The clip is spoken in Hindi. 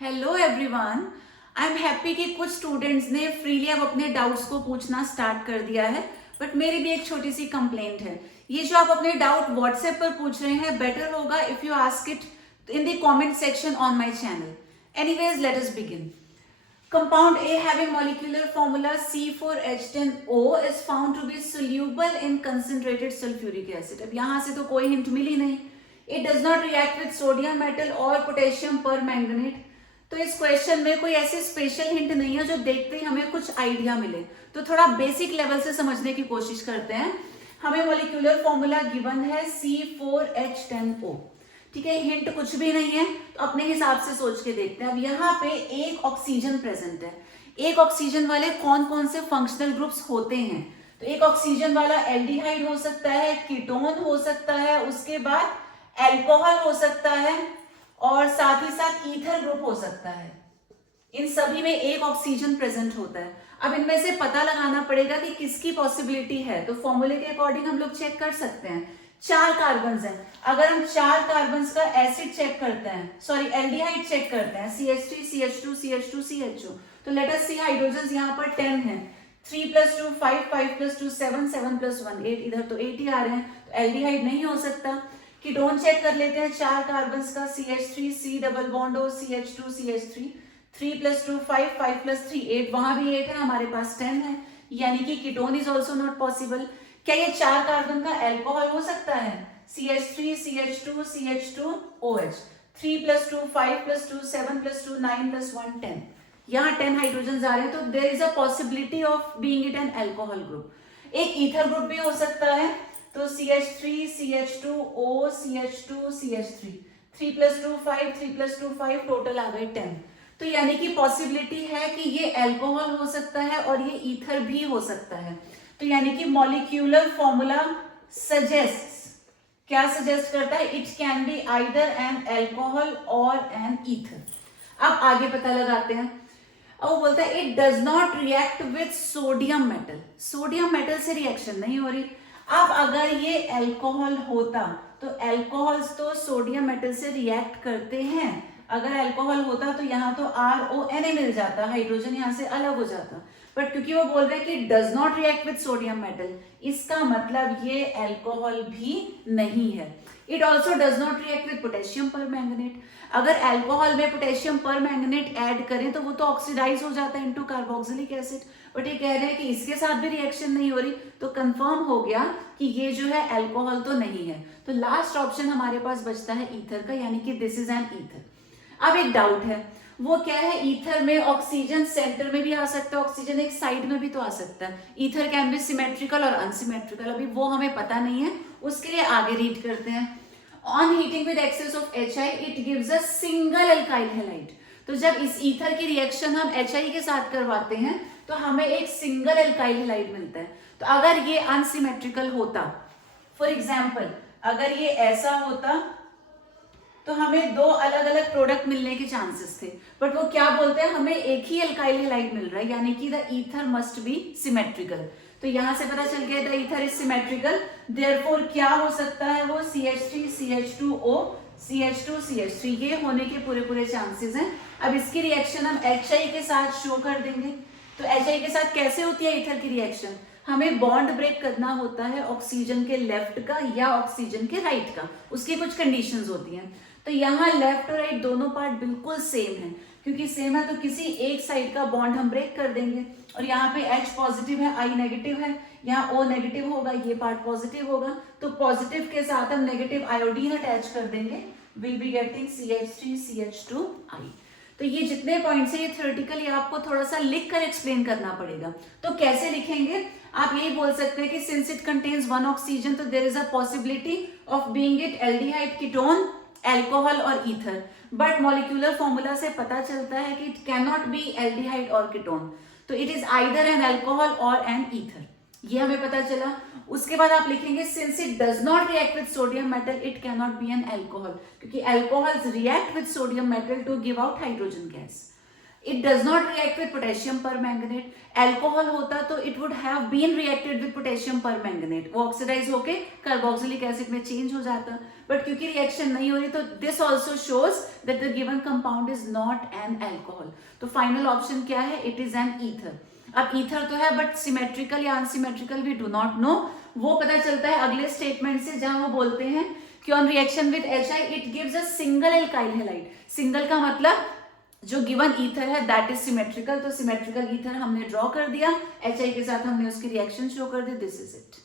Hello everyone. I am happy कि कुछ स्टूडेंट्स ने फ्रीली अब अपने डाउट्स को पूछना स्टार्ट कर दिया है, बट मेरी भी एक छोटी सी कंप्लेंट है। ये जो आप अपने डाउट व्हाट्सएप पर पूछ रहे हैं, बेटर होगा if you ask it in the comment section on my channel. Anyways, let us begin. Compound A having molecular formula C4H10O is found to be soluble in concentrated sulfuric acid। अब यहां से तो कोई हिंट मिली नहीं। It does not react with sodium metal or potassium permanganate। तो इस क्वेश्चन में कोई ऐसी स्पेशल हिंट नहीं है जो देखते ही हमें कुछ आइडिया मिले। तो थोड़ा बेसिक लेवल से समझने की कोशिश करते हैं। हमें मॉलिक्यूलर फॉर्मूला गिवन है C4H10O। ठीक है, हिंट कुछ भी नहीं है, तो अपने हिसाब से सोच के देखते हैं। अब यहाँ पे एक ऑक्सीजन प्रेजेंट है। एक ऑक्सीजन वाले कौन कौन से फंक्शनल ग्रुप्स होते हैं? तो एक ऑक्सीजन वाला एल्डिहाइड हो सकता है, कीटोन हो सकता है, उसके बाद एल्कोहल हो सकता है और साथ ही साथ ईथर ग्रुप हो सकता है। इन सभी में एक ऑक्सीजन प्रेजेंट होता है। अब इनमें से पता लगाना पड़ेगा कि किसकी पॉसिबिलिटी है। तो फॉर्मूले के अकॉर्डिंग हम लोग चेक कर सकते हैं। 4 कार्बन हैं। अगर हम 4 कार्बन का एसिड चेक करते हैं, सॉरी एल्डिहाइड चेक करते हैं, CH3 CH2 CH2 CHO, तो लेट अस सी हाइड्रोजन यहाँ पर 10 है। 3 + 2 5, 5 + 2 7, 7 + 1 8, इधर तो 8 ही आ रहे हैं, तो एल्डिहाइड नहीं हो सकता। कीटोन चेक कर लेते हैं 4 कार्बन का, CH3 C double bond O CH2 CH3, 3 + 2 5, 5 + 3 8, वहां भी 8 है, हमारे पास 10 है, यानी कि ketone is also not possible. क्या ये 4 कार्बन का एल्कोहल हो सकता है? CH3 CH2 CH2 OH, 3 + 2 5 + 2 7 + 2 9 + 1 10, यहाँ 10 हाइड्रोजन आ रहे हैं, तो there is a possibility of being it an alcohol group. एक ईथर ग्रुप भी हो सकता है, तो CH3 CH2O CH2 CH3, 3 + 2 5, 3 + 2 5, total आ गए 10। तो यानी कि पॉसिबिलिटी है कि ये एल्कोहल हो सकता है और ये ईथर भी हो सकता है। तो यानी कि मॉलिक्यूलर फॉर्मूला सजेस्ट, क्या सजेस्ट करता है? It can be either an alcohol और एन ईथर। अब आगे पता लगाते हैं। अब वो बोलता है it does not react with sodium metal. Sodium metal से रिएक्शन नहीं हो रही। अब अगर ये एल्कोहल होता तो एल्कोहल्स तो सोडियम मेटल से रिएक्ट करते हैं। अगर एल्कोहल होता तो यहाँ तो RONA मिल जाता, हाइड्रोजन यहाँ से अलग हो जाता, बट क्योंकि वो बोल रहे हैं कि does not react with sodium metal, इसका मतलब ये एल्कोहल भी नहीं है। It also does not react with potassium permanganate. अगर एल्कोहल में पोटेशियम परमैंगनेट ऐड करें तो वो तो ऑक्सीडाइज हो जाता है इनटू कार्बोक्सिलिक एसिड, बट ये कह रहे हैं कि इसके साथ भी रिएक्शन नहीं हो रही, तो कंफर्म हो गया कि ये जो है एल्कोहल तो नहीं है। तो लास्ट ऑप्शन हमारे पास बचता है ईथर का, यानी कि दिस इज एन ईथर। अब एक डाउट है, वो क्या है? ईथर में ऑक्सीजन सेंटर में भी आ सकता है, ऑक्सीजन एक साइड में भी तो आ सकता है। ईथर कैन बी सिमेट्रिकल और अनसिमेट्रिकल, अभी वो हमें पता नहीं है, उसके लिए आगे रीड करते हैं। On heating with excess of HI it gives a single alkyl halide. तो जब इस ईथर की रिएक्शन हम HI के साथ करवाते हैं तो हमें एक सिंगल एल्काइल हैलाइड मिलता है। तो अगर ये अनसिमेट्रिकल होता, फॉर एग्जाम्पल अगर ये ऐसा होता तो हमें 2 अलग अलग प्रोडक्ट मिलने के चांसेस थे, बट वो क्या बोलते हैं, हमें एक ही एल्काइल हैलाइड मिल रहा है, यानी कि the ether must be symmetrical. तो यहां से पता चल गया the ether is symmetrical, therefore क्या हो सकता है? वो CH3 CH2O CH2 CH3, ये होने के पूरे पूरे चांसेस हैं। अब इसकी रिएक्शन हम HI के साथ शो कर देंगे। तो HI के साथ कैसे होती है ईथर की रिएक्शन? हमें बॉन्ड ब्रेक करना होता है ऑक्सीजन के लेफ्ट का या ऑक्सीजन के राइट का, उसकी कुछ कंडीशंस होती हैं। तो यहाँ लेफ्ट और राइट दोनों पार्ट बिल्कुल सेम है, क्योंकि सेम है तो किसी एक साइड का बॉन्ड हम ब्रेक कर देंगे। और यहाँ पे H पॉजिटिव है, I नेगेटिव है, यहाँ O नेगेटिव होगा, ये पार्ट पॉजिटिव होगा, तो पॉजिटिव के साथ हम नेगेटिव आयोडीन अटैच कर देंगे, will be getting CH3 CH2I। तो ये जितने पॉइंट्स है ये थ्योरेटिकली आपको थोड़ा सा लिख कर एक्सप्लेन करना पड़ेगा। तो कैसे लिखेंगे? आप यही बोल सकते हैं कि सिंस इट कंटेन्स 1 ऑक्सीजन तो there is a possibility of being it aldehyde, ketone, alcohol और ईथर। बट मॉलिक्यूलर फॉर्मूला से पता चलता है कि it can not be aldehyde और कीटोन, तो it is either an alcohol और एन ईथर, ये हमें पता चला। उसके बाद आप लिखेंगे since it does not react with sodium metal it can not be an alcohol, क्योंकि alcohols react with sodium metal to give out hydrogen gas. It does not react with potassium permanganate, alcohol होता तो it would have been reacted with potassium permanganate, वो ऑक्सीडाइज होके कार्बोक्सिलिक एसिड में चेंज हो जाता, बट क्योंकि रिएक्शन नहीं हो रही तो this also shows that the given compound is not an alcohol. तो फाइनल ऑप्शन क्या है? It is an ether. अब ईथर तो है बट सिमेट्रिकल या unsymmetrical we do not know, वो पता चलता है अगले स्टेटमेंट से, जहां वो बोलते हैं कि on reaction with HI it gives a single alkyl halide. Single का मतलब जो गिवन ईथर है दैट इज सिमेट्रिकल, तो सिमेट्रिकल ईथर हमने ड्रॉ कर दिया, HI के साथ हमने उसकी रिएक्शन शो कर दी, दिस इज इट।